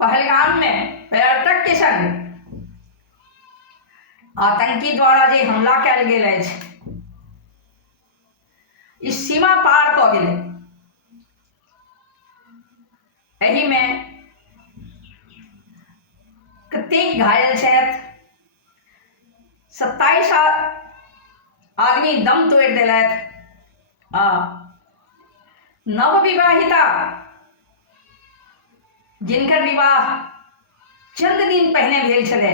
पहलगाम में पर्यटक के संग आतंकी द्वारा जे हमला कयल गेल अछि, ई सीमा पार कऽ गेलै। एहिमे कतेक घायल छथि, 27 आदमी दम तोड़ि देलथि आ नवविवाहिता जिनकर विवाह चंद दिन पहिने भेल छलै,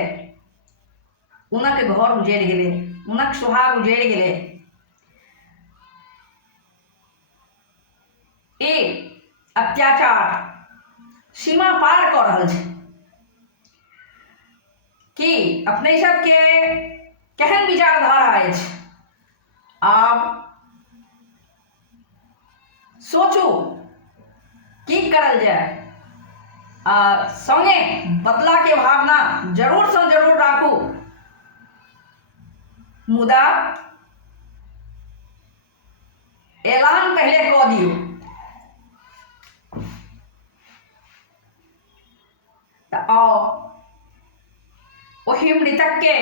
हुनक घर उजड़ि गेलै, हुनक सुहाग उजड़ि गेलै। एक अत्याचार सीमा पार कऽ रहल छै कि अपने सबके केहन विचारधारा अछि। आब सोचू की करल जाय, आ संगे बदला के भावना जरूर सँ जरूर राखू, मुदा ऐलान पहले कऽ दियौ। तऽ आओ ओहि मृतक के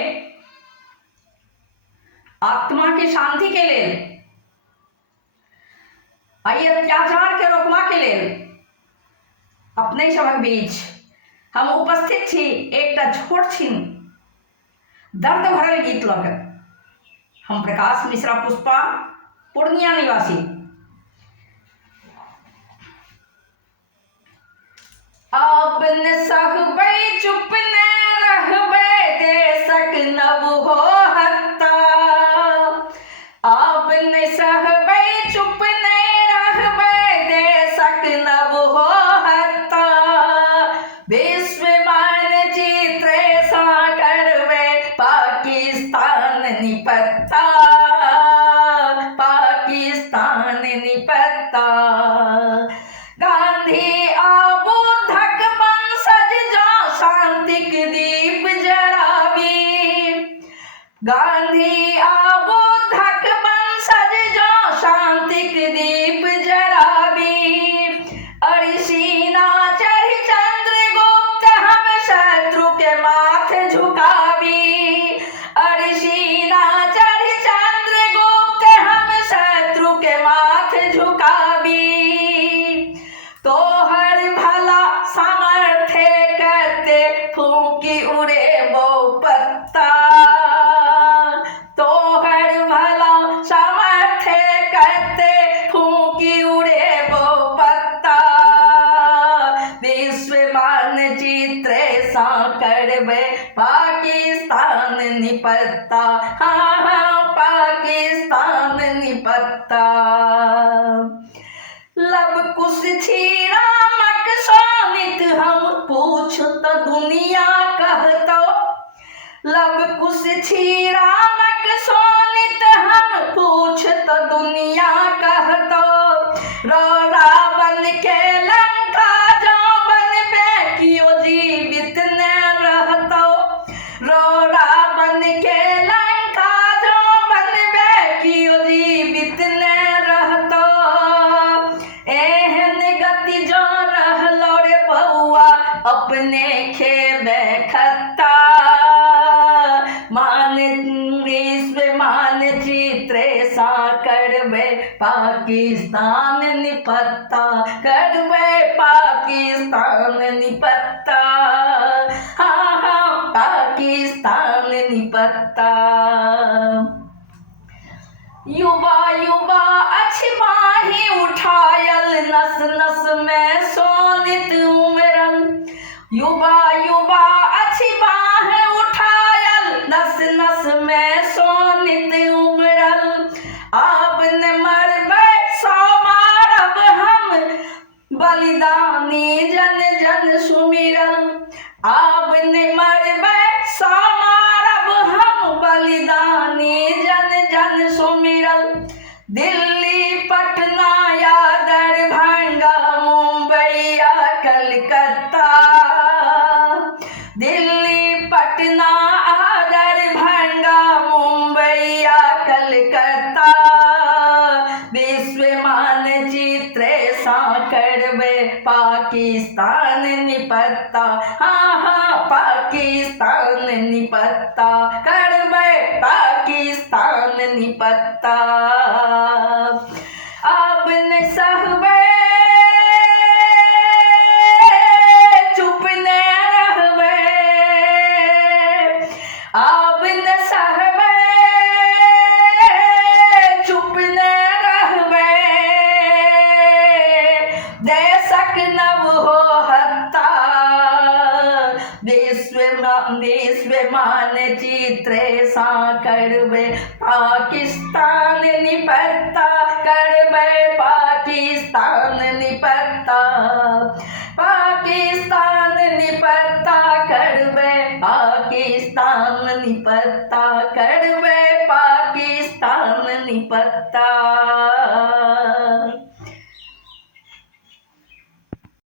आत्मा के शांति के लेल, एहि अत्याचार के रोकबा के लेल अपने सबक बीच हम उपस्थित छी एकटा छोट छिन दर्द भरल गीत लऽ कऽ। हम प्रकाश मिश्रा पुष्पा, पूर्णिया निवासी। अब न सहबै चुप न रहबै देशक नव हो हत्ता, अब न सहबै चुप न रहबै देशक नव हो हत्ता, विश्व मानचित्र सा करबै पाकिस्तान निपत्ता, पाकिस्तान निपत्ता। गांधी आ बुद्धक वंशज जो शांतिक दीप जराबी, गांधी आ बुद्धक वंशज जो शांतिक दीप जराबी, अरिसीना चढ़ी चंद्रगुप्त हम शत्रु के माथे झुकाबी, अरिसीना चढ़ी चंद्रगुप्त हम शत्रु के माथे झुकाबी। तोहर भला सामर्थ्य करते फूंकी उड़े बो पत्ता, तोहर भला सामर्थ्य करते फूंकी उड़े बो पत्ता, विश्व मानचित्र सा करबै पाकिस्तान निपत्ता, हाँ हाँ पाकिस्तान निपत्ता। लब कुश छी रामक सोनित हम पूछत दुनिया कहतो, लब कुश छी रामक सोनित हम पूछत दुनिया कहतो, रो रावण के लंका जो बनबे कियो जीवित न रहतो, रो रावण के लंका जो बनबे कियो जीवित न रहतो। एहन गति जो रहलो रे बउआ अपने खेबे खत्ता, मान विश्व मानचित्र सा करबै पाकिस्तान निपत्ता, करबै पाकिस्तान निपत्ता, हाँ हाँ पाकिस्तान निपत्ता। युवा युवा अछि बाहि उठायल नस नस में सोनित उमरल, युवा युवा अछि बाहि उठायल नस नस में सोनित उमरल, आब न मरबै सौ मारब हम बलिदानी जन जन सुमिरल, आब न मरबै सौ मारब हम बलिदानी जन जन सुमिरल। दिल्ली पटना या दरभंगा मुंबई या कलकत्ता, दिल्ली पटना आ दरभंगा मुंबई या कलकत्ता, विश्व मानचित्र सा करबै पाकिस्तान निपत्ता, हाँ हाँ पाकिस्तान निपत्ता, करबे पाकिस्तान निपत्ता। अब न सहबे चुप न रहबे, अब न सहबे चुप न रहबे, देशक नव हो हत्ता, विश्व मानचित्र सा करबे पाकिस्तान निपत्ता, करबे पाकिस्तान निपत्ता, पाकिस्तान निपत्ता, करबे पाकिस्तान निपत्ता, करबे पाकिस्तान निपत्ता।